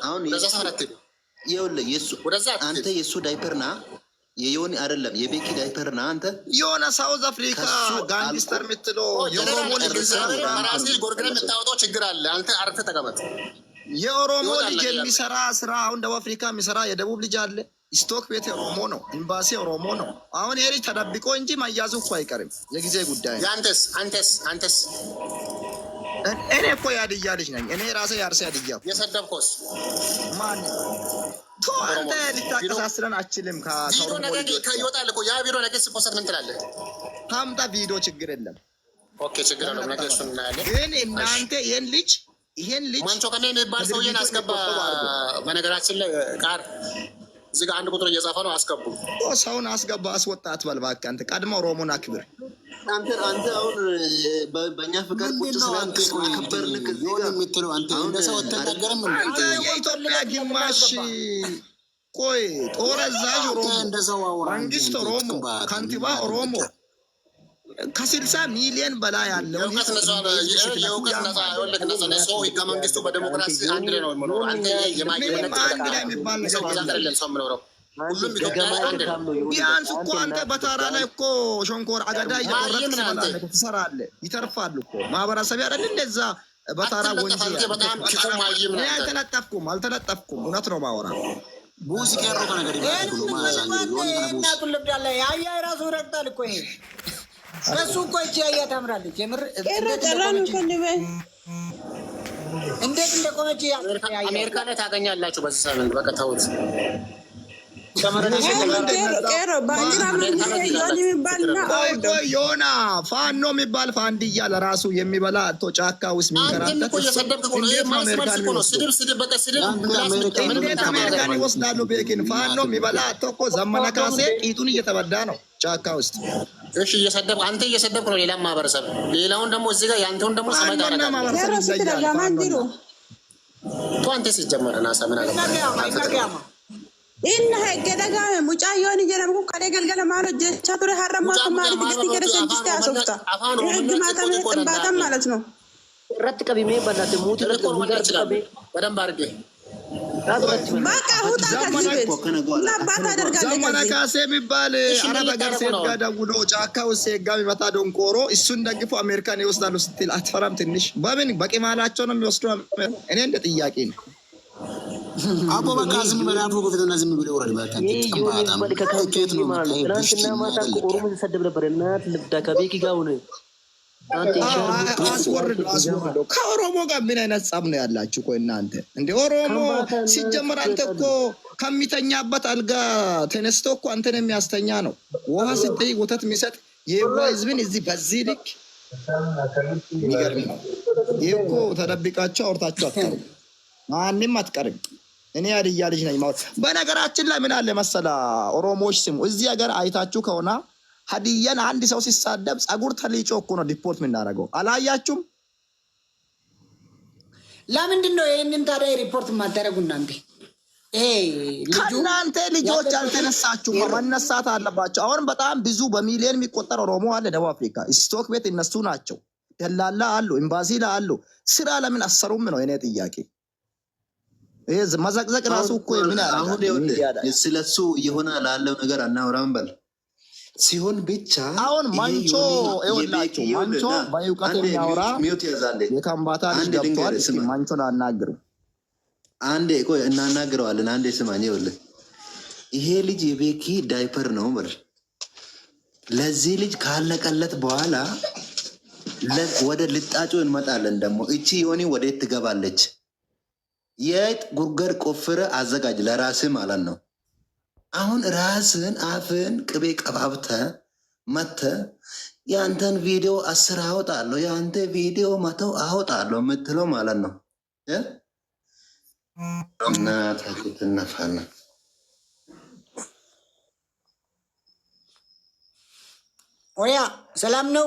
አሁን ይኸውልህ የሱ አንተ የሱ ዳይፐርና የዮኒ አይደለም የቤኪ ዳይፐርና አንተ የሆነ ሳውዝ አፍሪካ ጋንግስተር የምትለው የኦሮሞ ልጅ ጎርግረ የምታወጣው ችግር አለ። አንተ አርፈህ ተቀመጥ። የኦሮሞ ልጅ የሚሰራ ስራ አሁን ደቡብ አፍሪካ የሚሰራ የደቡብ ልጅ አለ። ስቶክ ቤት ኦሮሞ ነው፣ ኤምባሲ ኦሮሞ ነው። አሁን ይሄ ተደብቆ እንጂ መያዙ እኮ አይቀርም፣ የጊዜ ጉዳይ ነው። አንተስ እኔ እኮ ያድያ ልጅ ነኝ። እኔ ራሴ ያርሴ ያድያ የሰደብኮስ ማን ቶ አንተ ልታቀሳስረን አችልም። ይወጣል እኮ ያ ቪዲዮ ነገ ሲፖስት ምን ትላለህ? ታምጣ ቪዲዮ ችግር የለም። ኦኬ ችግር የለም። ነገ እሱን እናያለን። ግን እናንተ ይሄን ልጅ ማንቾ ከኔ የሚባል ሰውዬን አስገባ። በነገራችን ላይ ቃር እዚህ ጋር አንድ ቁጥር እየጻፈ ነው። አስገቡ። ሰውን አስገባ፣ አስወጣ አትበል እባክህ። አንተ ቀድሞ ኦሮሞን አክብር። አንተ አሁን በእኛ ፍቅር ቁጭ ስላንተ አከበርን። ከዚህ ጋር የምትለው አንተ እንደሰው ተናገረም አንተ የኢትዮጵያ ግማሽ ቆይ ጦር አዛዥ ኦሮሞ፣ መንግስት ኦሮሞ፣ ከንቲባ ኦሮሞ ከ60 ሚሊዮን በላይ ያለው ህገ መንግስቱ በዲሞክራሲ አንድ ላይ ነው የሚኖረው። አንተ አንድ ላይ የሚባል ነገር ቢያንስ እኮ አንተ በታራ ላይ እኮ ሾንኮር አገዳ እየቆረጥክ ትሰራለህ፣ ይተርፋል እኮ ማህበረሰብ አይደል? እንደዛ በታራ ወንጂ አልተለጠፍኩም። እውነት ነው ማወራ ቡዚ ከሮ ከነገር ራሱ ረግጣል እኮ ይሄ እሱ እኮ እቺ ያያ ታምራለች። የምር እንዴት እንደቆመች አሜሪካ ላይ ታገኛላችሁ በዚህ ሳምንት። በቃ ተውት። ዮና ፋኖ የሚባል ፋንድያ ለራሱ የሚበላ አቶ ጫካ ውስጥ ሚንከራተት እንዴት አሜሪካን ይወስዳሉ? ቤኪን ፋኖ የሚበላ አቶ እኮ ዘመነ ካሴ ቂጡን እየተበዳ ነው ጫካ ውስጥ። እሺ እየሰደብ አንተ እየሰደብክ ነው ሌላ ማህበረሰብ። ሌላውን ደግሞ እዚህ ጋር ያንተውን ደግሞ ሰማይ ታረጋ ማህበረሰብ ይዘያል። ቶ አንተ ሲጀመረና ሰምና ኢነ ሄገደጋ ሙጫ ዮኒ ጀነምኩ ከደ ገልገለ ማሎ ጀቻ ቱረ ሀረማ ከማሪ ትግስቲ ገደ ሰንቲስቲ አሶፍታ ህግ ማታም ጥንባታም ማለት ነው። ረት ቀቢሜ ባላት ሙት ለቆርቀበ በደንብ አድርጌ በቃ ሁታ ከዚህ ቤት እና ባታ አደርጋለሁ። ዘመነ ካሴ የሚባል አረብ ሀገር ሴት ጋር ደውሎ ጫካ ውስጥ ሴጋ የሚመታ ደንቆሮ እሱን ደግፎ አሜሪካን ይወስዳሉ ስትል አትፈራም? ትንሽ በምን በቂማላቸው ነው የሚወስዱ? እኔ እንደ ጥያቄ ነው። አቦ በቃ ዝም ብለህ አፎ በፊትና ዝም ብለህ ወረድ በቃ ትናንትና ማታ ኦሮሞ ተሰደብ ነበር እና ልብዳ ከቤኪ ጋር ሆነ አስወርዶ ከኦሮሞ ጋር ምን አይነት ጸብ ነው ያላችሁ? ቆይ እናንተ እንደ ኦሮሞ ሲጀመር አንተ እኮ ከሚተኛበት አልጋ ተነስቶ እኮ አንተን የሚያስተኛ ነው። ውሃ ሲጠይ ወተት የሚሰጥ የዋ ህዝብን እዚህ በዚህ ልክ የሚገርም ነው። ይህ እኮ ተደብቃችሁ አውርታችሁ አትቀርም፣ ማንም አትቀርም። እኔ ያድያ ልጅ ነኝ ማለት። በነገራችን ላይ ምን አለ መሰላ ኦሮሞዎች ስሙ፣ እዚህ ሀገር አይታችሁ ከሆነ ሀዲያን አንድ ሰው ሲሳደብ ጸጉር ተልጮ እኮ ነው ዲፖርት የምናደርገው። አላያችሁም? ለምንድን ነው ይህንን ታዲያ ሪፖርት የማታደርጉ እናንተ? ከእናንተ ልጆች አልተነሳችሁም፣ መነሳት አለባቸው። አሁን በጣም ብዙ በሚሊዮን የሚቆጠር ኦሮሞ አለ ደቡብ አፍሪካ። ስቶክ ቤት እነሱ ናቸው፣ ደላላ አሉ፣ ኤምባሲ ላይ አሉ። ስራ ለምን አሰሩም ነው የኔ ጥያቄ። ይሄ መዘቅዘቅ ራሱ እኮ ምን ያደርጋል? ስለሱ የሆነ ላለው ነገር አናወራም በል ሲሆን ብቻ አሁን ማንቾ ይወላችሁ ማንቾ ባይውቀት የሚያወራ የካምባታ ልጅ ገብቷል። እስኪ ማንቾን አናግሩ። አንዴ ቆይ እናናግረዋለን። አንዴ ስማኝ፣ ይኸውልህ ይሄ ልጅ የቤኪ ዳይፐር ነው በል። ለዚህ ልጅ ካለቀለት በኋላ ወደ ልጣጩ እንመጣለን። ደግሞ እቺ ዮኒ ወዴት ትገባለች? የት ጉርገር ቆፍረ አዘጋጅ ለራስህ ማለት ነው። አሁን ራስን አፍን ቅቤ ቀባብተ መተ የአንተን ቪዲዮ 10 አወጣለሁ የአንተ ቪዲዮ 100 አወጣለሁ የምትለው ማለት ነው። እናታችሁ ትነፋና ኦያ ሰላም ነው።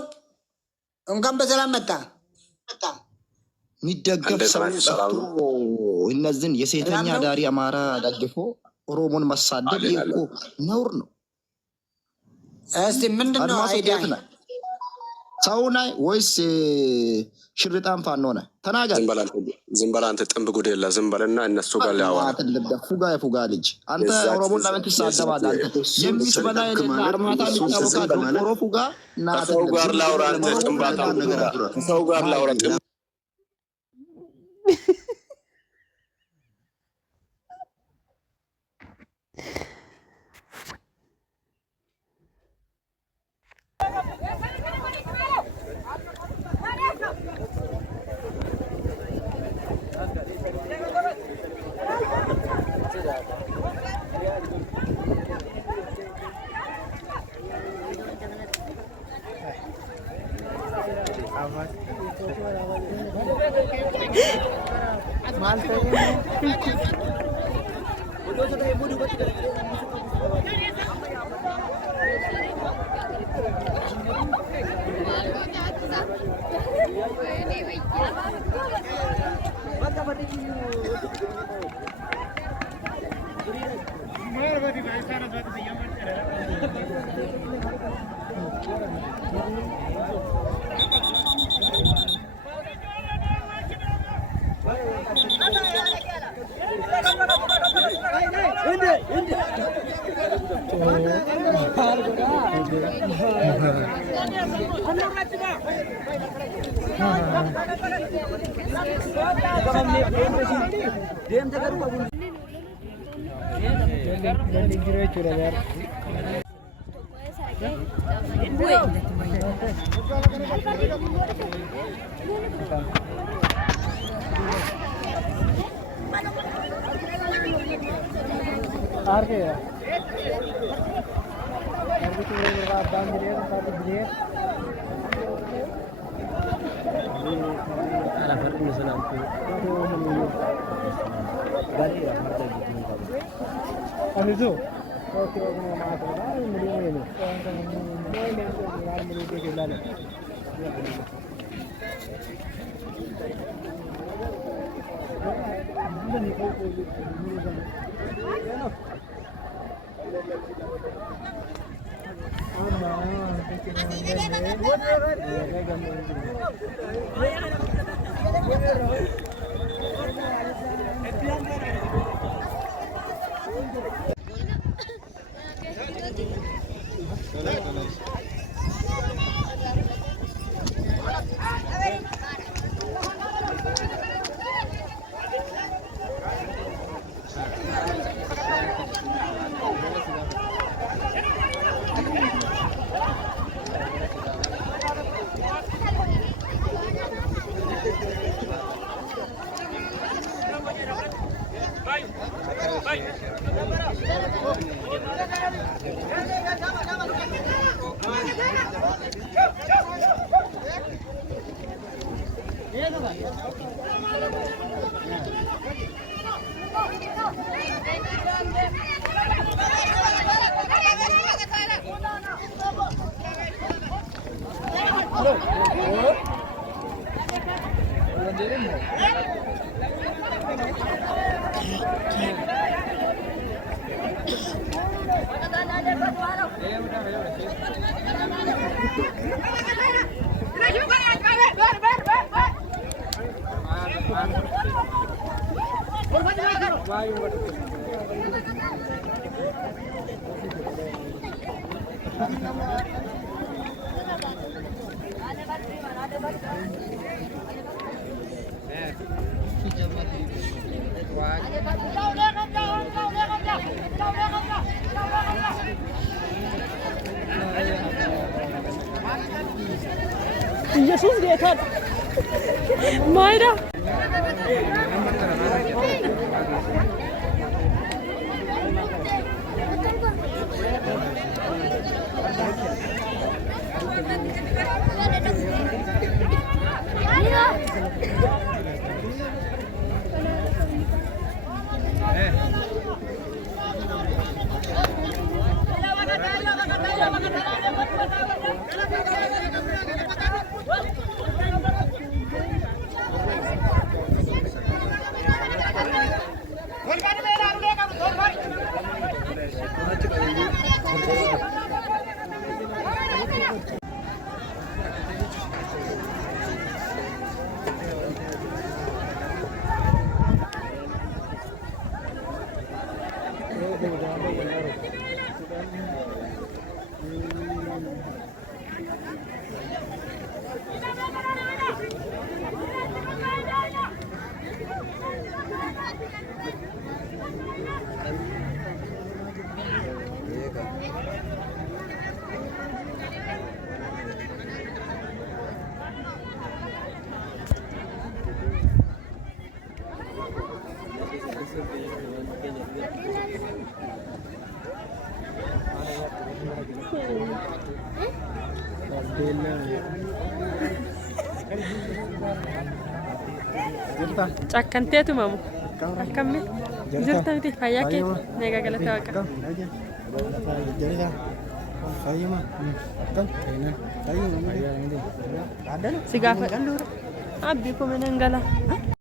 እንኳን በሰላም መጣ። የሚደገፍ ሰው እነዚህን የሴተኛ ዳሪ አማራ ደግፎ ኦሮሞን መሳደብ እኮ ነውር ነው። እስቲ ምንድነው አይዲያ? ሰው ነህ ወይስ ሽርጣን ፋኖ ነህ? ተናገር። ዝም በል አንተ ጥንብ ጉድ የለ። ዝም በልና እነሱ ጋር ሊያወራ ፉጋ ልጅ አንተ ኦሮሞን ለምን ትሳደባለህ? አንተ የሚስበላ የሌለ አርማታ የሚታወቃ ዶሮ ፉጋ ከሰው ጋር ላውራ። አንተ ጥንባታ ከሰው ጋር ላውራ። ኢየሱስ ጌታ ማይዳ Cakkanteetu mamu akkamii jirta miti fayyaa kee neegaa galata waaqa si gaafadhan dura abbii koo mana hin gala